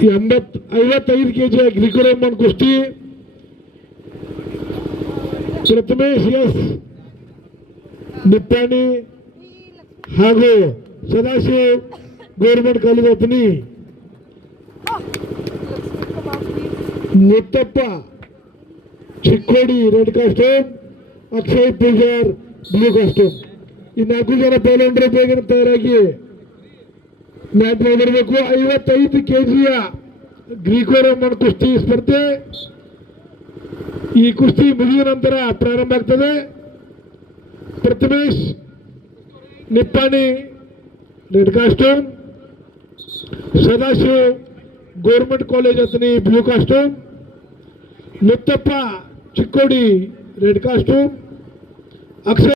55 kg Greco-Roman ಕುಸ್ತಿ Prathamesh S Nippani ಹಾಗೂ Sadashiv government college Athani Muttappa Chikkodi red costume, Akshay Pujar blue costume. ಈ 4 ಜನ ಪೈಲಂಡ್ರು ಬೇಗನೆ ತಯಾರಾಗಿ ಮ್ಯಾಚ್ ಬರಬೇಕು. 55 kg ಗ್ರೀಕೋರೋಮನ್ ಕುಸ್ತಿ ಸ್ಪರ್ಧೆ ಈ ಕುಸ್ತಿ ಮುಗಿದ ನಂತರ ಪ್ರಾರಂಭ ಆಗ್ತದೆ. Prathamesh Nippani red costume, Sadashiv government college Athani blue costume, Muttappa Chikkodi red costume, Akshay